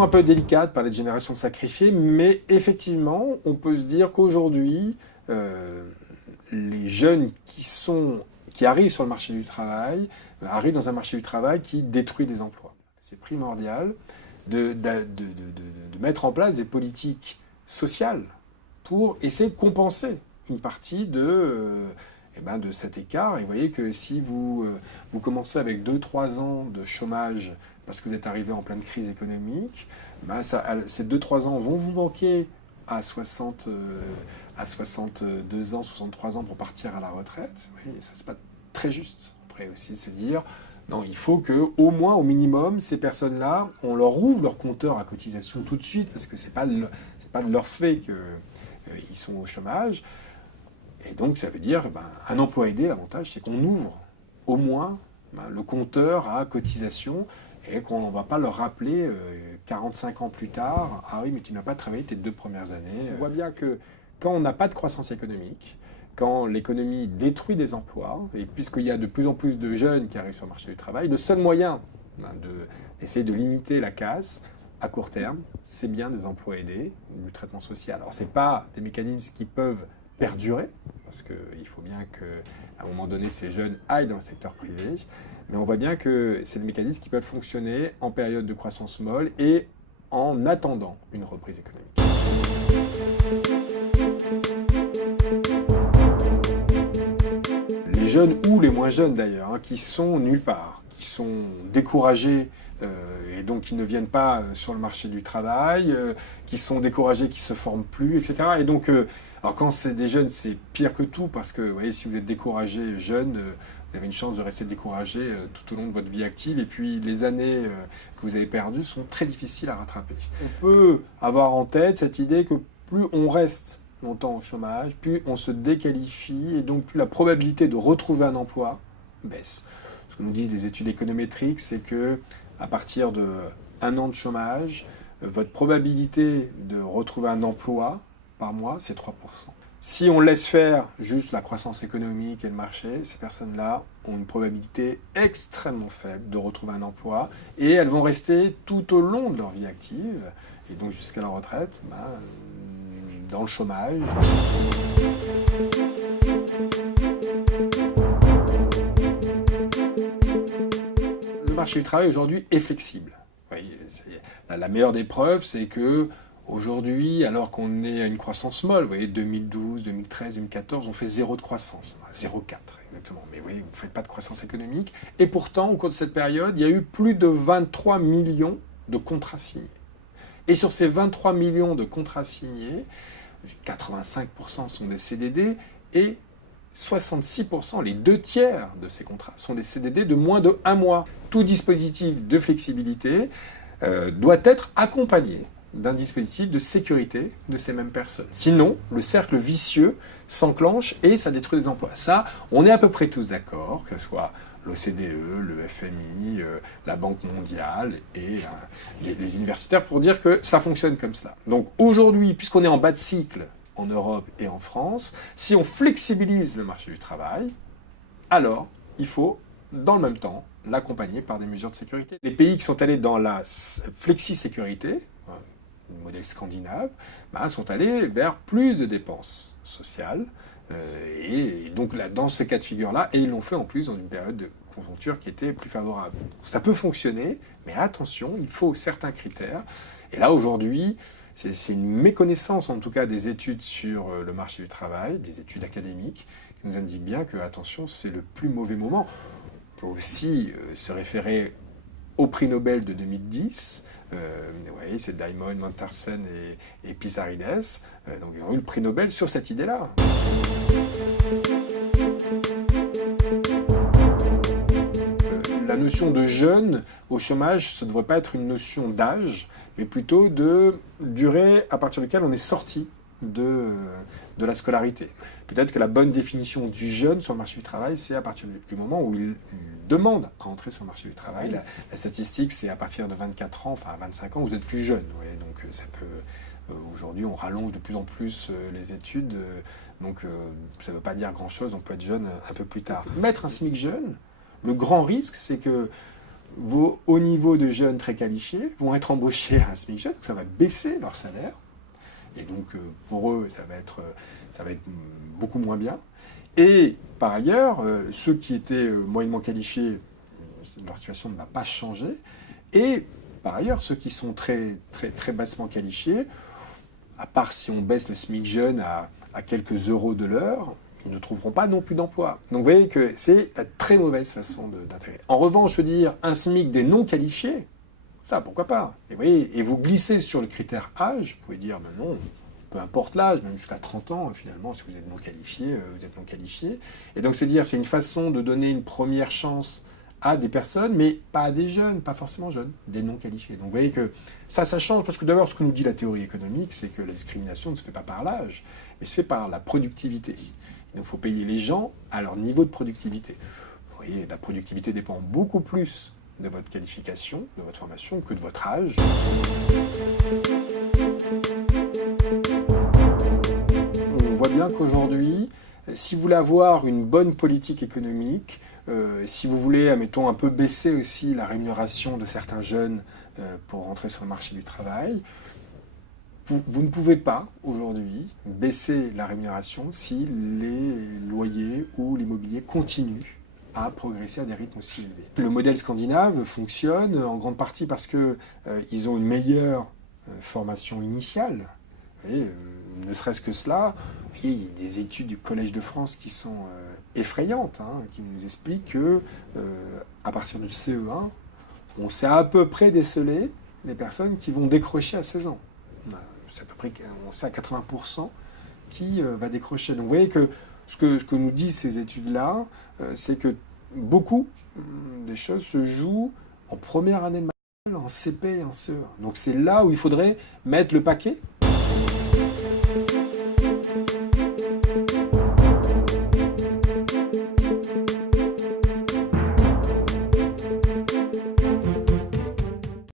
question un peu délicate de parler de génération sacrifiée, mais effectivement, on peut se dire qu'aujourd'hui, les jeunes qui arrivent sur le marché du travail arrivent dans un marché du travail qui détruit des emplois. C'est primordial de mettre en place des politiques sociales pour essayer de compenser une partie de cet écart. Et vous voyez que si vous commencez avec 2-3 ans de chômage parce que vous êtes arrivé en pleine crise économique, ces 2-3 ans vont vous manquer à 62 ans, 63 ans pour partir à la retraite. Oui, ça, c'est pas très juste. Après aussi, c'est dire, non, il faut qu'au moins, au minimum, ces personnes-là, on leur ouvre leur compteur à cotisation tout de suite, parce que c'est pas de leur fait qu'ils sont au chômage. Et donc, ça veut dire, un emploi aidé, l'avantage, c'est qu'on ouvre au moins le compteur à cotisation et qu'on ne va pas leur rappeler 45 ans plus tard, ah oui, mais tu n'as pas travaillé tes 2 premières années. On voit bien que quand on n'a pas de croissance économique, quand l'économie détruit des emplois, et puisqu'il y a de plus en plus de jeunes qui arrivent sur le marché du travail, le seul moyen d'essayer de limiter la casse à court terme, c'est bien des emplois aidés, du traitement social. Alors, ce n'est pas des mécanismes qui peuvent perdurer, parce qu'il faut bien qu'à un moment donné, ces jeunes aillent dans le secteur privé, mais on voit bien que c'est des mécanismes qui peuvent fonctionner en période de croissance molle et en attendant une reprise économique. Les jeunes ou les moins jeunes d'ailleurs, qui sont nulle part, qui sont découragés et donc qui ne viennent pas sur le marché du travail, qui sont découragés, qui ne se forment plus, etc. Et donc, alors quand c'est des jeunes, c'est pire que tout, parce que vous voyez, si vous êtes découragé jeune, vous avez une chance de rester découragé tout au long de votre vie active, et puis les années que vous avez perdues sont très difficiles à rattraper. On peut avoir en tête cette idée que plus on reste longtemps au chômage, plus on se déqualifie, et donc plus la probabilité de retrouver un emploi baisse. Ce que nous disent les études économétriques, c'est que à partir de 1 an de chômage, votre probabilité de retrouver un emploi par mois, c'est 3%. Si on laisse faire juste la croissance économique et le marché, ces personnes-là ont une probabilité extrêmement faible de retrouver un emploi et elles vont rester tout au long de leur vie active, et donc jusqu'à leur retraite, dans le chômage. Le marché du travail aujourd'hui est flexible. Oui, la meilleure des preuves, c'est que aujourd'hui, alors qu'on est à une croissance molle, vous voyez, 2012, 2013, 2014, on fait 0 de croissance, 0,4 exactement. Mais oui, vous ne faites pas de croissance économique. Et pourtant, au cours de cette période, il y a eu plus de 23 millions de contrats signés. Et sur ces 23 millions de contrats signés, 85% sont des CDD et 66%, les 2/3 de ces contrats, sont des CDD de moins de 1 mois. Tout dispositif de flexibilité doit être accompagné d'un dispositif de sécurité de ces mêmes personnes. Sinon, le cercle vicieux s'enclenche et ça détruit des emplois. Ça, on est à peu près tous d'accord, que ce soit l'OCDE, le FMI, la Banque mondiale et les universitaires, pour dire que ça fonctionne comme cela. Donc aujourd'hui, puisqu'on est en bas de cycle en Europe et en France, si on flexibilise le marché du travail, alors il faut, dans le même temps, l'accompagner par des mesures de sécurité. Les pays qui sont allés dans la flexi-sécurité, le modèle scandinave, sont allés vers plus de dépenses sociales. Et donc là, dans ce cas de figure-là, et ils l'ont fait en plus dans une période de conjoncture qui était plus favorable. Ça peut fonctionner, mais attention, il faut certains critères. Et là, aujourd'hui, c'est une méconnaissance, en tout cas, des études sur le marché du travail, des études académiques, qui nous indiquent bien que, attention, c'est le plus mauvais moment. On peut aussi se référer au prix Nobel de 2010. Vous voyez, c'est Diamond, Manterson et Pizarrides. Donc ils ont eu le prix Nobel sur cette idée-là. La notion de jeune au chômage, ça ne devrait pas être une notion d'âge, mais plutôt de durée à partir de laquelle on est sorti de la scolarité. Peut-être que la bonne définition du jeune sur le marché du travail, c'est à partir du moment où il demande à entrer sur le marché du travail. La statistique, c'est à partir de 24 ans, enfin à 25 ans, vous êtes plus jeune. Ouais, donc ça peut... Aujourd'hui, on rallonge de plus en plus les études, donc ça ne veut pas dire grand-chose, on peut être jeune un peu plus tard. Mettre un SMIC jeune, le grand risque, c'est que vos hauts niveaux de jeunes très qualifiés vont être embauchés à un SMIC jeune, donc ça va baisser leur salaire. Et donc, pour eux, ça va être beaucoup moins bien. Et par ailleurs, ceux qui étaient moyennement qualifiés, leur situation ne va pas changer. Et par ailleurs, ceux qui sont très, très, très bassement qualifiés, à part si on baisse le SMIC jeune à quelques euros de l'heure, ils ne trouveront pas non plus d'emploi. Donc vous voyez que c'est la très mauvaise façon d'intégrer. En revanche, je veux dire, un SMIC des non qualifiés, ça, pourquoi pas. Et vous voyez, et vous glissez sur le critère âge, vous pouvez dire, ben non, peu importe l'âge, même jusqu'à 30 ans, finalement, si vous êtes non qualifié, vous êtes non qualifié. Et donc, c'est une façon de donner une première chance à des personnes, mais pas à des jeunes, pas forcément jeunes, des non qualifiés. Donc, vous voyez que ça change, parce que d'abord, ce que nous dit la théorie économique, c'est que la discrimination ne se fait pas par l'âge, mais se fait par la productivité. Donc, il faut payer les gens à leur niveau de productivité. Vous voyez, la productivité dépend beaucoup plus de votre qualification, de votre formation, que de votre âge. On voit bien qu'aujourd'hui, si vous voulez avoir une bonne politique économique, si vous voulez, admettons, un peu baisser aussi la rémunération de certains jeunes pour rentrer sur le marché du travail, vous ne pouvez pas, aujourd'hui, baisser la rémunération si les loyers ou l'immobilier continuent à progresser à des rythmes aussi élevés. Le modèle scandinave fonctionne en grande partie parce qu'ils ont une meilleure formation initiale. Vous voyez, ne serait-ce que cela, vous voyez, il y a des études du Collège de France qui sont effrayantes, hein, qui nous expliquent que à partir du CE1, on sait à peu près déceler les personnes qui vont décrocher à 16 ans. C'est à peu près, on sait à 80% qui va décrocher. Donc vous voyez que ce que nous disent ces études-là, c'est que beaucoup des choses se jouent en première année de maternelle, en CP et en CE1. Donc c'est là où il faudrait mettre le paquet